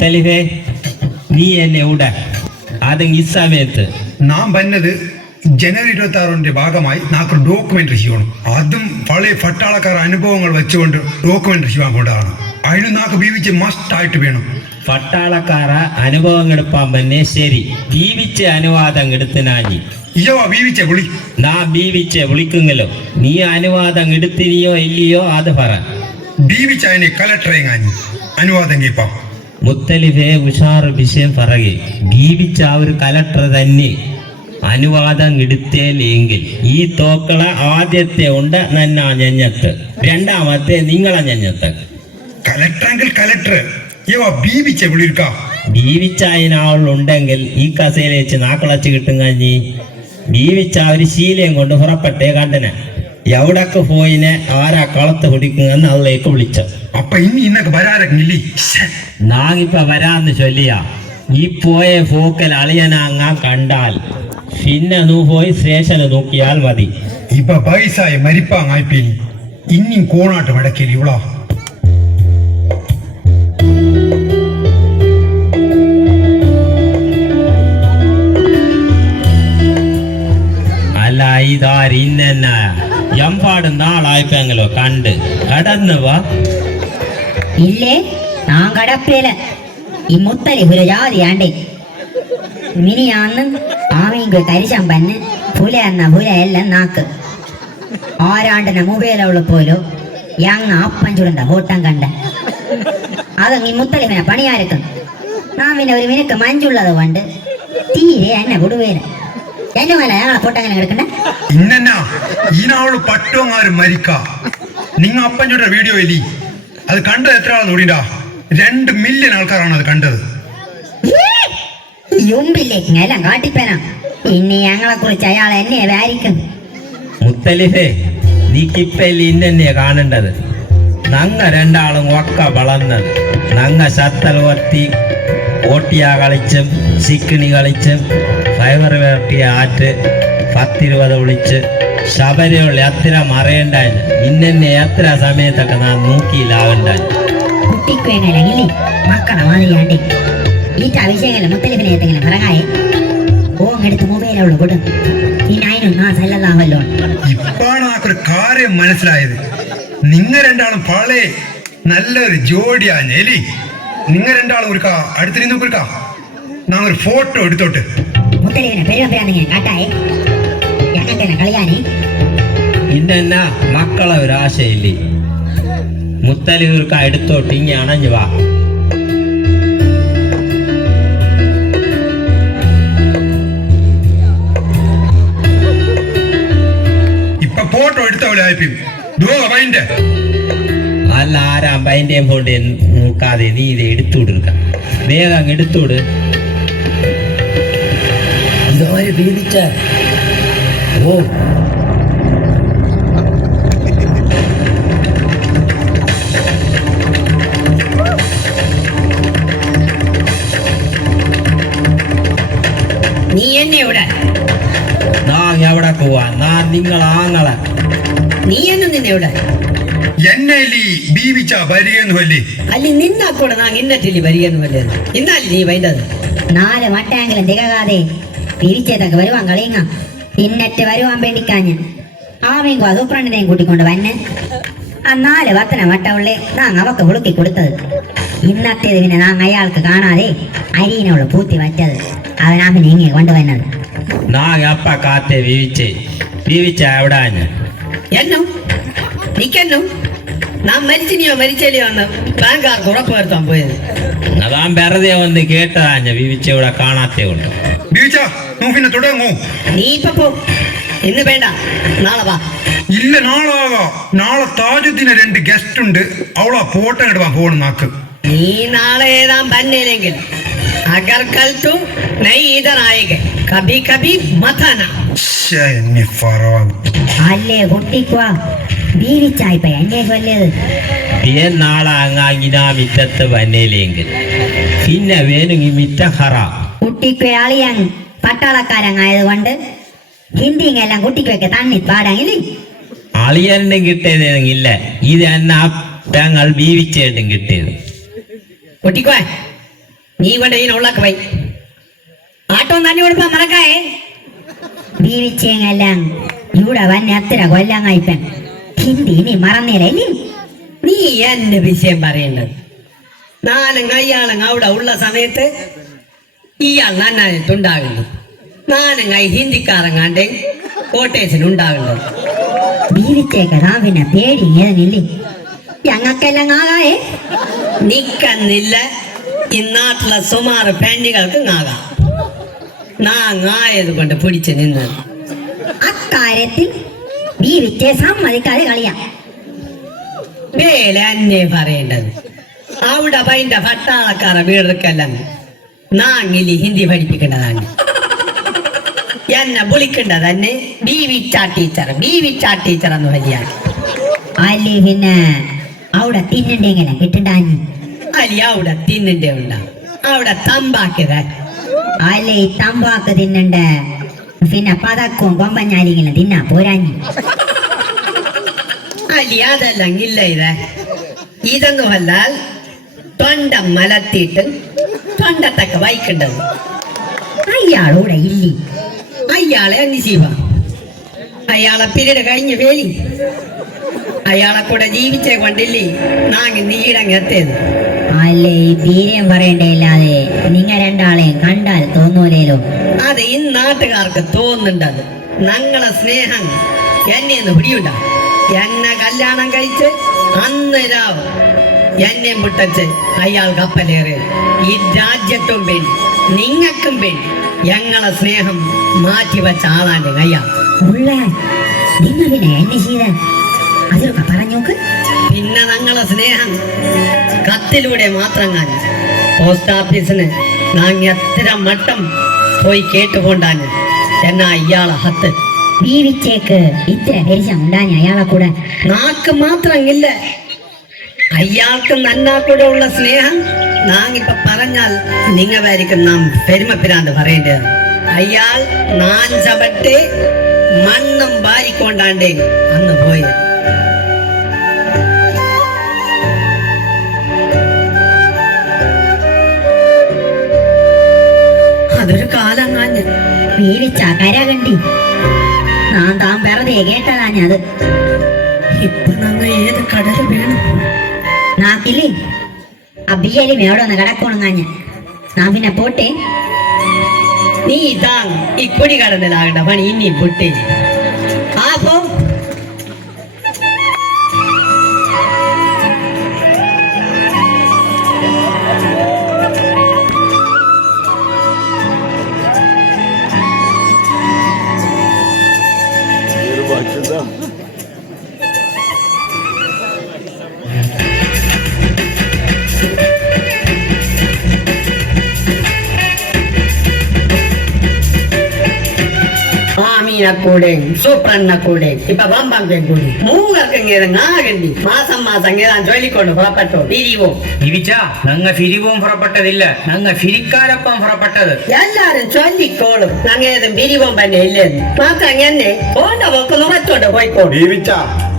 മുത്തലിഫേ നീ എന്നെ ഇവിടെ അത് ഈ സമയത്ത് നാം വന്നത് ജനുവരി 26 ഭാഗമായി നാക്ക് ഡോക്യുമെന്ററി ചെയ്യണം. അതും പഴയ പട്ടാളക്കാർ അനുഭവങ്ങൾ വെച്ചുകൊണ്ട് ഡോക്യുമെന്ററി ചെയ്യാൻ കൊണ്ടാണ്. അതിന് നാക്ക് ബീവിച്ച് മസ്റ്റ് ആയിട്ട് വേണം. പട്ടാളക്കാര അനുഭവം എടുപ്പാൻ തന്നെ ശരി ബീവിച്ച് അനുവാദം എടുത്തിനാഞ്ഞി ഇയവാ ബീവിച്ച വിളി. നാ ബീവിച്ച് വിളിക്കുങ്ങല്ലോ നീ അനുവാദം എടുത്തിനിയോ ഇല്ലയോ അത് പറ. ബീവിച്ച അതിനെ കലക്ടറെ കാഞ്ഞു അനുവാദം കേൾപ്പാം. മുത്തലിഫെ ഉഷാറ് വിഷയം പറകെ ബീവിച്ച ആ ഒരു കലക്ടർ തന്നെ അനുവാദം എടുത്തേലെങ്കിൽ ഈ തോക്കള ആദ്യത്തെ ഉണ്ട് നന്നാ ഞഞ്ഞത്ത്, രണ്ടാമത്തെ നിങ്ങളെ ഞഞ്ഞത്ത്. കലക്ടറെങ്കിൽ കലക്ടർ ഇയവാ ബീവിച്ച വിളിക്ക. ബീവിച്ച അതിനാളുണ്ടെങ്കിൽ ഈ കസേല വെച്ച് നാക്കളച്ച് കിട്ടും കഞ്ഞി. ബീവിച്ച ഒരു ശീലയും കൊണ്ട് പുറപ്പെട്ടേ കണ്ടന എവിടൊക്കെ പോയിനെ ആരാ കളത്ത് പിടിക്കുമെന്ന് അതിലേക്ക് വിളിച്ചു. അപ്പൊ ഇനി ഇന്നൊക്കെ വരാറില്ലേ? നാങ്ങിപ്പ വരാന്ന് ചൊല്ലിയ ഈ പോയ പോക്കൽ അളിയനാങ്ങാൻ കണ്ടാൽ പിന്നെ നൂ പോയി സ്റ്റേഷന് നോക്കിയാൽ മതി. ഇപ്പൊ പൈസായ മരിപ്പാങ്ങായിപ്പേനി ഇനിയും കോണാട്ട് മടക്കില്ല ഇവളാ. അല്ല ഇതാര് ഇന്ന എമ്പാട് നാളായിപ്പെങ്കിലോ കണ്ട് കടന്നു വാ. ഇല്ലേ ഞാൻ കടപ്പേല ഈ മുത്തലി ഒരു ജാതിയാണ്ടേ മിനിയാന്ന് ആമീങ്ക് കരിശം പന്ന് പുല എന്ന പുല എല്ലാം നാക്ക് ആരാണ്ടിന മൊബൈലുള്ള പോലോ യങ്ങ അപ്പഞ്ചുടണ്ട ഓട്ടം കണ്ട അതങ്ങ് ഈ മുത്തലിമിനെ പണിയാരക്കും നാം പിന്നെ ഒരു മിനക്ക് മഞ്ചുള്ളത് കൊണ്ട് തീരെ എന്നെ വിടുവേല എന്നെ മേല ഞങ്ങളെ ഫോട്ടങ്ങനെ കിടക്കണ്ട. ഇന്നെന്നാ ഈ നാള് പട്ടുവങ്ങാരും മരിക്ക. നിങ്ങ അപ്പഞ്ചുടെ വീഡിയോ ഇല്ലേ അത് കണ്ടത് എത്ര ആളെന്ന് നോടിണ്ടാ? 2 മില്യൺ ആൾക്കാരാണ് അത് കണ്ടത്. യുമ്പില്ലേക്ക് എല്ലാം കാട്ടിപ്പേന ഇനി ഞങ്ങളെ കുറിച്ച് അയാൾ എന്നെ വാരിക്കും. മുത്തലിഫേ നീക്കിപ്പല്ലേ ഇന്നെന്നെയാ കാണേണ്ടത്. നങ്ങ രണ്ടാളും ഒക്ക വളർന്നത് നങ്ങ ശത്തൽ വർത്തി ഓട്ടിയ കളിച്ചും ചിക്കിണി കളിച്ചും ഫൈബർ വേർട്ടിയ ആറ്റ് 10-20 വിളിച്ച് ശബരിയുള്ള എത്ര മറയണ്ടായിരുന്നു ഇന്നെന്നെ എത്ര സമയത്തൊക്കെ നാം നോക്കിയില്ലാവണ്ടായിരുന്നു. കുട്ടിക്കുവെങ്കിലെങ്കിലേ മക്കളെ മാതിരിയാണ്ടേ ഈറ്റ വിഷയങ്ങളെ മുത്തലിഫിനെ എന്തെങ്കിലും പിറകായെ ഓങ്ങെടുത്ത് മൊബൈലുള്ള കൊടും പിന്നെ അതിനൊന്നും ആ സല്ലല്ലാഹുവല്ലോ. ഇപ്പാണ് നാക്കൊരു കാര്യം മനസ്സിലായത്. നിങ്ങ രണ്ടാളും പഴയ നല്ലൊരു ജോഡിയാണ് എലി. നിങ്ങ രണ്ടാളും ഒരു അടുത്ത് നിന്ന് നോക്കുക. നാം ഒരു ഫോട്ടോ എടുത്തോട്ട് മുത്തലിഫിനെ പെരുവപ്പരാന്ന് ഞാൻ കാട്ടായേ ഞങ്ങൾക്ക് കളിയാനേ. ഇന്നെന്നാ മക്കളെ ഒരു ആശയില്ലേ മുത്തലിഫിർക്ക എടുത്തോട്ട് ഇങ്ങ അണഞ്ഞു വാ. ഇപ്പൊ ഫോട്ടോ എടുത്തോളെ ആയിപ്പോ അല്ല ആരാം പൈൻ്റെയും കൊണ്ട് നോക്കാതെ നീ ഇത് എടുത്തുകൊടുക്ക. വേഗം എടുത്തോട്. ഇതോര് പീഡിച്ച ഓ നീ എന്നെ ഇവിടെ നാം എവിടെ പോവാ? നാം നിങ്ങളാങ്ങളെ. നീ എന്നെ നിന്നെ ഇവിടെ എന്നെ ബീവിച്ച വരികയെന്ന് വല്ലേ ಅಲ್ಲಿ ನಿನ್ನ ಕೂಡ ನಾನು ಇನ್ನಟ್ಟಿಲ್ಲಿ ಬರಿಯನ್ನು ಬಲ್ಲೆ ಇನ್ನಾಲಿ ನೀ ಬೈದದು 4 വട്ടയെങ്കിലും തികകാതെ തിരിച്ചേതൊക്കെ വരുവാൻ കളിയുങ്ങ പിന്നറ്റ് വരുവാൻ വേണ്ടിക്കാഞ്ഞ് ആമീങ്കും അസൂപ്രണ്ടിനെയും കൂട്ടിക്കൊണ്ട് വന്ന് ആ 4 വത്തന വട്ടമുള്ളേ നാങ് അവക്ക് ഉളുക്കി കൊടുത്തത്. ഇന്നത്തേത് പിന്നെ നാങ് അയാൾക്ക് കാണാതെ അരീനോട് പൂത്തി വച്ചത് അവനാമിനെ ഇങ്ങനെ കൊണ്ടുവന്നത്. നാം എപ്പ കാത്തെ വീവിച്ച എവിടാഞ്ഞ് എന്നു നിക്കെന്നു നാം മരിച്ചിനിയോ മരിച്ചല്ലയോ എന്ന് ബാങ്കാർക്ക് ഉറപ്പ് വരുത്താൻ പോയത്. അതാ വെറുതെ വന്ന് കേട്ടതാഞ്ഞ വീവിച്ച ഇവിടെ കാണാത്തേ ഉള്ളു. ബീവിച്ച പിന്നെ തുടങ്ങൂ. നീ ഇപ്പൊ പോ, ഇന്ന് വേണ്ട നാളെ വാ. ഇല്ല നാളാകാ. നാളെ താജുദ്ദീന് 2 ഗസ്റ്റ് ഉണ്ട്. അവളാ ഫോട്ടോ എടുക്കാൻ പോകണം നാക്ക്. നീ നാളെ ഏതാൻ പന്നില്ലെങ്കിൽ അഗർ കൽ തു നൈ ഇധർ ആയേഗെ കഭി കഭി മഥാന. അല്ലേ കുട്ടിക്കുവാ ബീവിച്ചായിപ്പ എന്നെ കൊല്ലത്. നാളെ അങ്ങാങ്ങിനാ മിറ്റത്ത് വന്നേലെങ്കിൽ പിന്നെ വേണമെങ്കിൽ മിറ്റ ഹറ. കുട്ടിക്ക് അളിയങ് പട്ടാളക്കാരങ്ങായത് കൊണ്ട് ഹിന്ദിങ്ങെല്ലാം കുട്ടിക്കൊക്കെ തണ്ണി പാടാങ്ങില്ലേ. അളിയനും കിട്ടിയതെങ്കില്ല ഇത് എന്നാ ഞങ്ങൾ ബീവിച്ചേട്ടും കിട്ടിയത്. കുട്ടിക്കോ നീ കൊണ്ട് ഇതിനെ ഉള്ളക്ക് പോയി ആട്ടോ തന്നെ കൊടുപ്പാ മറക്കായേ ജീവിച്ചെല്ലാം ഇവിടെ വന്നെ അത്ര കൊല്ലങ്ങായിപ്പൻ ഹിന്ദി നീ മറന്നേലല്ലേ നീ എന്നെ വിഷയം പറയേണ്ടത് നാലും കയ്യാളും അവിടെ ഉള്ള സമയത്ത് ഇയാൾ നന്നായിട്ടുണ്ടാകുന്നു നാലും കൈ ഹിന്ദിക്കാരൻ കണ്ടേ കോട്ടേഴ്സിനുണ്ടാകുന്നത് ജീവിച്ചേക്കതാ പിന്നെ പേടി ഏതനില്ലേ ഞങ്ങൾക്കെല്ലാം ആകായേ നിക്കുന്നില്ല ഈ നാട്ടിലെ സുമാറ് പെണ്ണുകൾക്ക് ആകാം നാങ്ങായത് കൊണ്ട് പിടിച്ചു നിന്നത് അക്കാര്യത്തിൽ ജീവിച്ചെ സമ്മതിക്കാതെ കളിയാ വേല എന്നെ പറയേണ്ടത് അവിടെ പൈൻ്റെ പട്ടാളക്കാരെ വീടെടുക്കെല്ലാം നാങ്ങിലി ഹിന്ദി പഠിപ്പിക്കേണ്ടതാണ് എന്നെ വിളിക്കേണ്ടത് തന്നെ ബീവിച്ചാ ടീച്ചർ എന്ന് വലിയ അല്ലേ പിന്നെ അവിടെ തിന്നണ്ടെങ്കിലും കിട്ടണ്ടാഞ്ഞി അല്ല അവിടെ തിന്നിന്റെ ഉണ്ടാവും അവിടെ തമ്പാക്കിയത് അല്ലേ ഈ തമ്പാക്ക് തിന്നണ്ട പിന്നെ പതക്കവും കൊമ്പഞ്ഞാലിങ്കിലും തിന്നാ പോരാഞ്ഞി അല്ല അതെല്ലാം ഇല്ല ഇതെന്ന് വന്നാൽ തൊണ്ട മലത്തിയിട്ട് തൊണ്ടത്തൊക്കെ വയ്ക്കേണ്ടത് അയാളൂടെ ഇല്ലേ അയാളെ അന്വേഷിവ അയാളെ പിരീഡ് കഴിഞ്ഞ് വേലി അയാളെ കൂടെ ജീവിച്ചേ കൊണ്ടില്ലേ നാങ്ങി നീടങ്ങെത്തേത് അല്ലേ ഈ വീര്യം പറയണ്ടല്ലാതെ നിങ്ങ രണ്ടാളെയും കണ്ടാൽ തോന്നൂലേലോ അത് ഈ നാട്ടുകാർക്ക് തോന്നുന്നുണ്ടത് ഞങ്ങളെ സ്നേഹം എന്നെ ഒന്ന് പിടിയുണ്ട എന്നെ കല്യാണം കഴിച്ച് അന്ന് രാവ് എന്നെ മുട്ടച്ച് അയാൾ കപ്പലേറി ഈ രാജ്യത്തും വേണ്ടി നിങ്ങൾക്കും വേണ്ടി ഞങ്ങളെ സ്നേഹം മാറ്റിവെച്ച ആളാണ്ട് അയാൾ ഉള്ള നിങ്ങ പിന്നെ എന്നെ ചെയ്ത അതൊക്കെ പറഞ്ഞോക്ക് പിന്നെ ഞങ്ങളെ സ്നേഹം കത്തിലൂടെ മാത്രം കാണി പോസ്റ്റ് ഓഫീസിന് നാങ്ങി എത്ര മട്ടം പോയി കേട്ടുകൊണ്ടാണ് എന്നാ ഇയാളെ ഹത്ത് ജീവിച്ചേക്ക് ഇത്ര പരിചയം ഉണ്ടാഞ്ഞ അയാളെ കൂടെ നാക്ക് മാത്രം ഇല്ല അയാൾക്ക് നന്നാ കൂടെ ഉള്ള സ്നേഹം നാങ്ങിപ്പ പറഞ്ഞാൽ നിങ്ങളായിരിക്കും നാം പെരുമപ്പിരാണ്ട് പറയേണ്ടത് അയാൾ നാൻ ചവട്ടെ മണ്ണും വാരിക്കൊണ്ടാണ്ടേ അന്ന് പോയത് അതൊരു കാലം കാഞ്ഞ് ജീവിച്ച കര കണ്ടി നാൻ താൻ വെറുതെ കേട്ടതാഞ്ഞത് ഇപ്പൊ നമ്മ ഏത് കടല് വേണം നാക്കില്ലേ ആ ബിയലും എവിടെ ഒന്ന് കിടക്കോണങ്ങാഞ്ഞ നാ പിന്നെ പോട്ടെ നീ ഇതാ ഈ കുടി കടന്നതാകട്ടെ പണി ഇനി പൊട്ടേ ആ പോ കൂടെ സൂപ്രണ്ണ കൂടെ ഇപ്പൊ വമ്പം കൂടി മൂങ്ങർക്കെങ്കിലും ആകണ്ടി മാസം ഏതാൻ ചൊല്ലിക്കൊണ്ട് പുറപ്പെട്ടോ പിരിവോ ജീവിച്ച ഞങ്ങ ഫിരിവും പുറപ്പെട്ടതില്ല ഞങ്ങ ഫിരിക്കാരൊപ്പം പുറപ്പെട്ടത് എല്ലാരും ചൊല്ലിക്കോളും ഞങ്ങേതും പിരിവും തന്നെ ഇല്ലെന്ന് മാത്രം എന്നെ പോണ്ട പോക്കൊന്ന് വെച്ചോണ്ട് പോയിക്കോളും ജീവിച്ച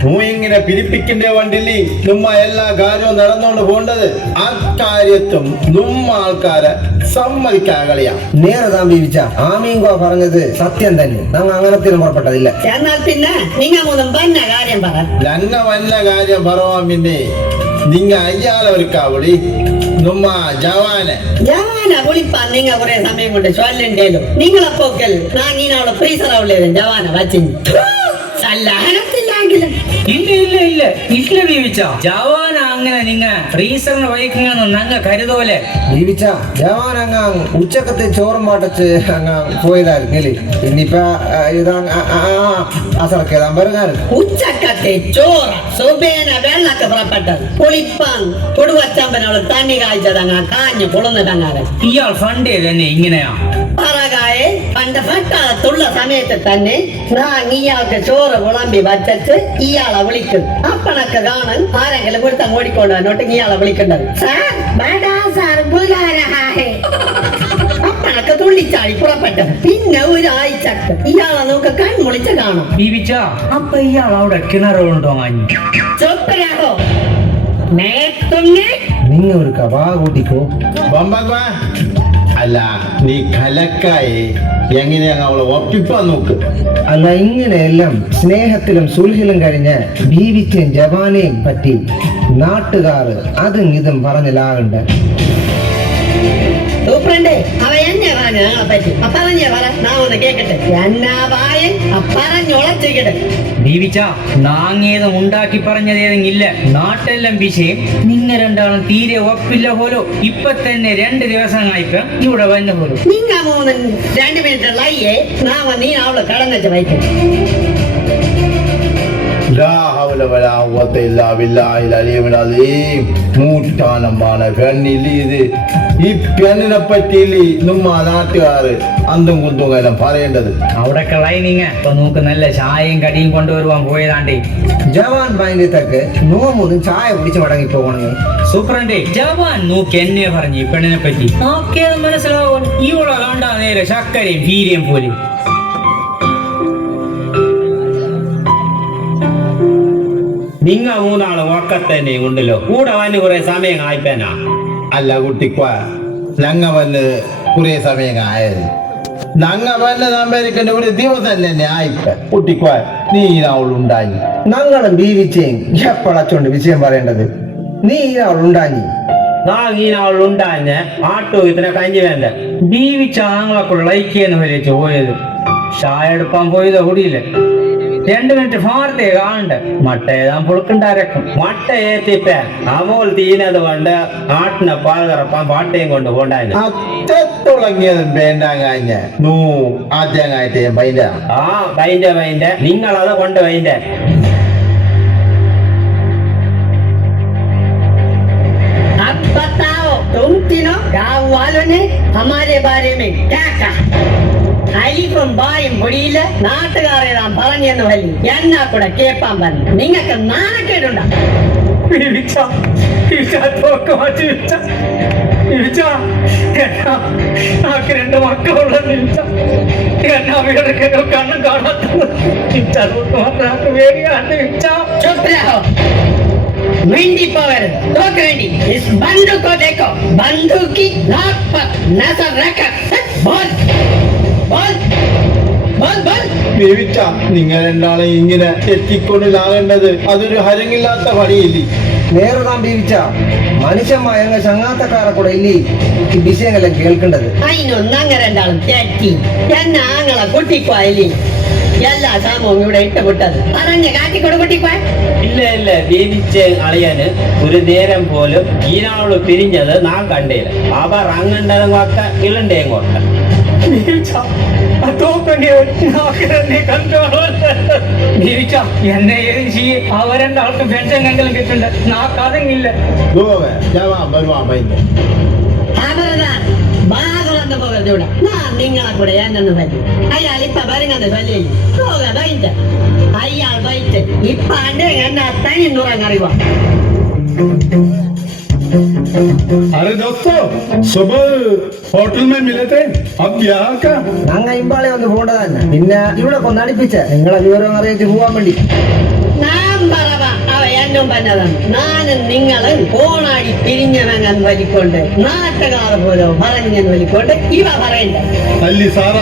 നീ ഇങ്ങനെ പിരിപ്പിക്കേണ്ട വണ്ടില്ലേ നമ്മ എല്ലാ കാര്യവും നടന്നുകൊണ്ട് പോണ്ടത് ആ കാര്യത്തും നമ്മ ആൾക്കാരെ സമ്മതിക്കാൻ കളിയാ നേരതാൻ ബീവിച്ച ആമീങ്കോ പറഞ്ഞത് സത്യം തന്നെ ഞങ്ങൾ അങ്ങനത്തിനും പുറപ്പെട്ടതില്ല എന്നാൽ പിന്നെ നിങ്ങൾ മൂന്നും വന്ന കാര്യം പറ ലന്ന വന്ന കാര്യം പറയാൻ പിന്നെ നിങ്ങ അയ്യാളവർക്കാ വിളി നമ്മ ജവാനെ വിളിപ്പാൻ നിങ്ങൾ കുറെ സമയം കൊണ്ട് ചൊല്ലണ്ടേലും നിങ്ങളെപ്പോക്കൽ നാങ്ങീനോട് ഫ്രീസറാവില്ലേലും ജവാന വച്ചു ചല്ലാനത്തില്ലെങ്കിലും ഇല്ല ബീവിച്ച ജവാന അങ്ങനെ നിങ്ങ ഫ്രീസറിന് വഹിക്കുന്ന ഞങ്ങ കരുതോലെ ബീവിച്ച ജവാൻ അങ്ങ ഉച്ചക്കത്തെ ചോറും പാട്ടച്ച് അങ്ങ് പോയതായിരുന്നില്ലേ ഇനിയിപ്പോ ഇതാ അസറക്കേതാൻ പറഞ്ഞാൽ ഉച്ചക്കത്തെ ചോറ സുബേന വെള്ളക്ക് പുറപ്പെട്ടത് പൊളിപ്പാൻ കൊടുവച്ചമ്പനോട് തണ്ണി കാഴ്ചതങ്ങ കാഞ്ഞു പൊളുന്നതങ്ങാതെ ഇയാൾ ഫണ്ടേ തന്നെ ഇങ്ങനെയാ പറകായെ പണ്ട് പട്ടാളത്തുള്ള സമയത്ത് തന്നെ ഞാൻ ഇയാൾക്ക് ചോറ് വിളമ്പി വച്ചു ഇയാളെ വിളിക്കും അപ്പണക്ക് കാണാൻ ആരെങ്കിലും കൊടുത്ത ഓടിക്കൊണ്ട് വന്നോട്ട് ഇയാളെ വിളിക്കേണ്ടത് അപ്പണക്ക് തുള്ളിച്ചാടി പുറപ്പെട്ടത് പിന്നെ ഒരാഴ്ചക്ക് ഇയാളെ നമുക്ക് കൺമുളിച്ച് കാണാം ബീവിച്ച അപ്പൊ ഇയാൾ അവിടെ കിണറുകൊണ്ടോ ചൊപ്പരാഹോ നിങ്ങൾ ഒരു വാ കൂട്ടിക്കോ. ബമ്പ അല്ല നീ കലക്കായി എങ്ങനെയാണ് അവളെ ഒപ്പിപ്പാൻ നോക്ക്. അല്ല ഇങ്ങനെയെല്ലാം സ്നേഹത്തിലും സുൽഹിലും കഴിഞ്ഞ ബീവിച്ചേം ജവാനെയും പറ്റി നാട്ടുകാർ അതും ഇതും പറഞ്ഞിലാകണ്ട. സൂപ്രണ്ടേ അവ എന്നെ പറഞ്ഞു ഞങ്ങളെ പറ്റി പറഞ്ഞേ പറ നാ ഒന്ന് കേക്കട്ടെ. എന്നാ വായ പറഞ്ഞുളച്ചിക്കട്ടെ. ദീപിച്ച നാങ്ങേതും ഉണ്ടാക്കി പറഞ്ഞതേതെങ്കില്ല നാട്ടെല്ലാം വിഷയം നിങ്ങ രണ്ടാളും തീരെ ഒപ്പില്ല പോലോ. ഇപ്പൊ തന്നെ 2 ദിവസമായിപ്പ ഇവിടെ വന്ന പോലും. നിങ്ങ 2 മിനിറ്റ് ലയ്യേ നാമ നീ അവള് കടന്നു വയ്ക്കും. മൂട്ടാനമ്പാണ് പെണ്ണില്ലേ ഇത്. ഈ പെണ്ണിനെ പറ്റിയില്ലേ നമ്മ നാട്ടുകാര് അന്തും കുന്തും എല്ലാം പറയേണ്ടത്. അവിടെയൊക്കെ ലൈനിങ് ഇപ്പൊ നോക്ക് നല്ല ചായയും കടിയും കൊണ്ടുവരുവാൻ പോയതാണ്ടേ. ജവാൻ ബാങ്കിലേക്ക് നോമൊന്നും ചായ കുടിച്ച് മടങ്ങി പോകണേ. സൂപ്രണ്ടേ ജവാൻ നോക്കി എന്നെ പറഞ്ഞു ഈ പെണ്ണിനെ പറ്റി. നോക്കിയത് മനസ്സിലാവും. ഇവിടെ കണ്ടാ നേരെ ശർക്കരയും വീര്യം പോലെ. നിങ്ങ 3 ആള് ഒക്കത്തന്നെ ഉണ്ടല്ലോ. കൂടെ വന്ന് കുറെ സമയം ആയിപ്പേനാ. അല്ല കുട്ടിക്ക ഞങ്ങ വന്ന് കുറെ സമയം ആയത്. ഞങ്ങ വന്നത് അമേരിക്കന്റെ ഒരു ദിവസം തന്നെ ആയിപ്പ. കുട്ടിക്ക നീ അവളുണ്ടായി. ഞങ്ങളും ബീവിച്ചേം എപ്പളച്ചോണ്ട് വിഷയം പറയേണ്ടത്. നീ അവളുണ്ടാഞ്ഞി ഉണ്ടാഞ്ഞ് ആട്ടോ ഇത്ര കഞ്ഞി വേണ്ട. ദീപിച്ച ആങ്ങളൊക്കെ ലൈക്കെന്ന് വിളിച്ച് പോയത്. ചായ എടുപ്പാൻ പോയത് കൂടിയില്ലേ. 2 മിനിറ്റ് ഭാരത്തെ കാണണ്ട. മട്ട ഏതാൻ പുളുക്കുണ്ടാരക്കും. മട്ട ഏറ്റിപ്പ അമോൽ തീനത് കൊണ്ട് ആട്ടിനെ പാൽ കറപ്പാൻ പാട്ടയും കൊണ്ട് പോണ്ടായിരുന്നു. അച്ചത്തുളങ്ങിയതും വേണ്ട കാഞ്ഞ നൂ ആദ്യമായിട്ട് പൈല. ആ വൈൻ്റെ നിങ്ങളത് കൊണ്ട് വൈൻ്റെ. अब बताओ तुम तीनों गाँव वालों ने हमारे बारे में क्या कहा? അലിഫും ബായും പൊടിയില്ല നാട്ടുകാരെല്ലാം പറഞ്ഞെന്ന് വലി എന്നാ കൂടെ കേപ്പാൻ പറഞ്ഞു. നിങ്ങൾക്ക് നാണക്കേടുണ്ടോ? నాకు 2 മക്കളുള്ള എന്നാ കണ്ണും കാണാത്തത് चुप रहो, मिंडी पावर टोक रेडी. इस बंदूक को देखो, बंदूक की नोक पर नजर रखकर बोल बोल बोल बोल. ബേബിച്ച നിങ്ങൾ രണ്ടാളെ ഇങ്ങനെ എത്തിക്കൊണ്ടിലാകേണ്ടത് അതൊരു ഹരങ്ങില്ലാത്ത പണിയില്ലേ. നേരതാൻ ബീവിച്ച മനുഷ്യന്മായങ്ങ ചങ്ങാത്തക്കാരെ കൂടെ ഇല്ലേ ഈ വിഷയങ്ങളെല്ലാം കേൾക്കേണ്ടത്. അതിനൊന്നും അങ്ങനെ രണ്ടാളും തെറ്റി. എന്നാ ആങ്ങളെ കുട്ടിക്കോയില്ലേ എല്ലാ സാമവും ഇവിടെ ഇട്ടുവിട്ടത് പറഞ്ഞ കാട്ടിക്കൂടെ കുട്ടിക്കോ. ഇല്ല ദീപിച്ച അളിയന് ഒരു നേരം പോലും ഈനാള് പിരിഞ്ഞത് നാം കണ്ടില്ല. അവർ അങ്ങണ്ടതും ഒക്കെ ഇളണ്ടേയും കൊട്ട. എന്നെ അവരെണ്ടാൾക്ക് പെൻഷൻ കണ്ടെങ്കിലും കിട്ടില്ല. നാക്കതങ്ങില്ല. ബാധുറന്ന് പോകരുത് ഇവിടെ. നിങ്ങളെ കൂടെ എന്നു പറ്റി അയാൾ ഇപ്പൊ പറയുന്നത് വലിയ പോക വൈറ്റ് അയാൾ വൈറ്റ് ഇപ്പൊ അന്റെ എന്നാ തനി നുറങ്ങറിവാ. अरे दोस्तों सुबह होटल में मिले थे अब यहाँ का ഞങ്ങ ഇമ്പാളെ ഒന്ന് പോകേണ്ടത് തന്നെ. പിന്നെ ഇവിടെ കൊന്നടിപ്പിച്ച നിങ്ങളെ വിവരം അറിയിച്ച് പോവാൻ വേണ്ടി. ഞാൻ പറവ അവ എന്നും പറഞ്ഞതാണ്. ഞാനും നിങ്ങളും ഓണാടി പിരിഞ്ഞവങ്ങൻ വലിക്കൊണ്ട് നാട്ടുകാർ പോലോ പറഞ്ഞെന്ന് വലിക്കൊണ്ട് ഇവ പറയണ്ട. ಅಲ್ಲಿ ಸಾರ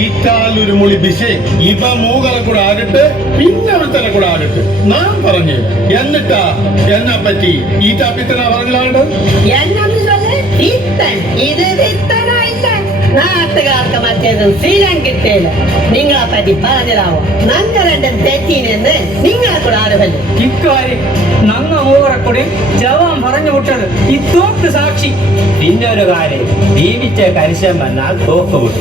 ಈಟಾಲ್ ഒരു മുളി ബിഷേ ഇവ മൂകല കൂടെ ആടിട്ട് പിന്നെ ഒരുത്തനെ കൂടെ ആടിട്ട് ഞാൻ പറഞ്ഞു എന്നിട്ടാ എന്നെ പറ്റി ഈറ്റാ പിത്തന പറഞ്ഞാണ്ട് എന്നൊന്ന് ചൊല്ല് വിത്തൻ. ഇത് വിത്തനായില്ല. നാട്ടുകാർക്ക് മറ്റേതും സ്ഥിരം കിട്ടിയില്ല. നിങ്ങളെ പറ്റി പറഞ്ഞതാവോ ഞങ്ങൾ രണ്ടും തെറ്റീനെന്ന് നിങ്ങളെ കൂടെ ആരുമല്ലോ. ഇക്കാര്യം നങ്ങ ഓവറെ കൂടി ജവാൻ പറഞ്ഞു വിട്ടത് ഈ തോക്ക് സാക്ഷി. പിന്നെ ഒരു കാര്യം, ദീപിച്ച കരിശം വന്നാൽ തോക്ക് വിട്ടു.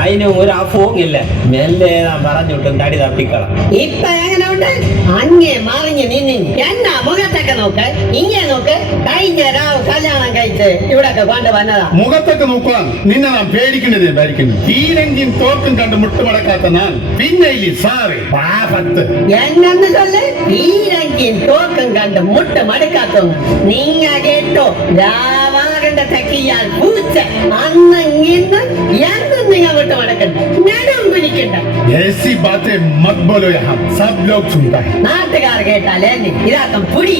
അതിനും ഒരു അഫോങ്ങില്ല. മെല്ലെ പറഞ്ഞിട്ടും തടി തപ്പിക്കളാം. ഇപ്പൊ എങ്ങനെ ഉണ്ട്? അങ്ങേ മറിഞ്ഞ് നിന്നി എന്നാ മുഖത്തൊക്കെ നോക്ക്, ഇങ്ങനെ നോക്ക്. കഴിഞ്ഞ രാവ് കല്യാണം കഴിച്ച് ഇവിടൊക്കെ കൊണ്ട് വന്നതാ. മുഖത്തൊക്കെ നോക്കുവാൻ നിന്നെ നാം പേടിക്കേണ്ടത് ഭരിക്കുന്നു. തീരെങ്കിലും തോക്കും കണ്ട് മുട്ടുമടക്കാത്ത ഞാൻ പിന്നെ ഇല്ലേ സാറേ പാപത്ത് എന്നു ചൊല്ല് ഈരങ്കിൻ തോക്കും കണ്ട് മുട്ട് മടുക്കാത്ത നിങ്ങ കേട്ടോ രാവാ ആകണ്ട തെക്കിയാൽ പൂച്ച അന്നും ഇന്നും എന്നും നിങ്ങൾ വിട്ട് മടക്കണ്ട ഞാനും കുലിക്കണ്ട ऐसी बातें मत बोलो यहाँ सब लोग सुनता है നാട്ടുകാർ കേട്ടാലേ ഇതാക്കം പുടി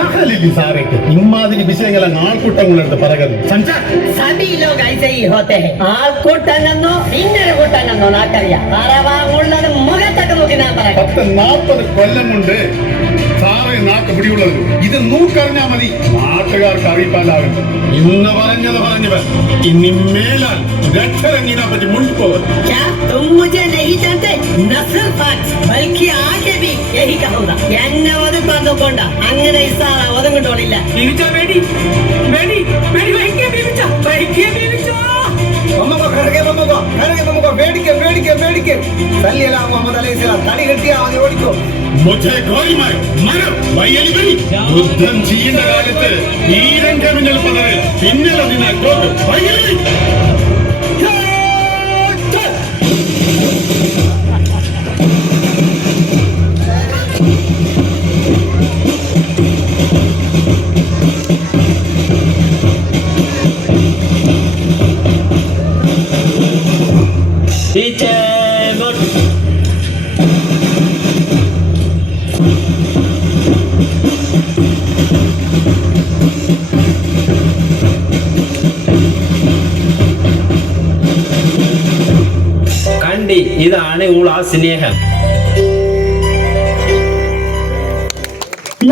ആഹലില്ലി സാറേക്ക് ഇമ്മാതിരി വിഷയങ്ങളെ ആൾക്കൂട്ടങ്ങളെടുത്ത് പറകരുത് സംസാർ സബി ലോക ഐസേ ഹി ഹോത്തെ ഹൈ ആൾക്കൂട്ടനെന്നോ ഇന്നൊരു കൂട്ടനെന്നോ നാക്കറിയാം പറവാങ്ങുള്ളത് മുഖത്തൊക്കെ നോക്കി ഞാൻ പറയാം 40 കൊല്ലം കൊണ്ട് സാറ് നാക്ക് പിടിയുള്ളത് ഇത് നൂക്കറിഞ്ഞാ മതി നാട്ടുകാർക്ക് അറിയിപ്പാലാകും ഇന്ന് പറഞ്ഞത് പറഞ്ഞവർ ഇനി മേലാൽ രക്ഷരങ്ങിനെ പറ്റി മുൻപോകും क्या तुम मुझे नहीं जानते न सिर्फ आज बल्कि आगे भी यही कहूंगा എന്നെ ഒതുക്കൊണ്ട അങ്ങനെ ഇസാറ ഒതുങ്ങോട്ടില്ല മുझे गोली मारो मरो വയ്യലി ബലി യുദ്ധം ചെയ്യുന്ന കാലത്ത് ഈ രംഗമിന്നൽ പതറിൽ പിന്നലെ നിന്നാൽ തോക്ക് വയ്യലി കണ്ടി ഇതാണ് ഇവൾ ആ സ്നേഹം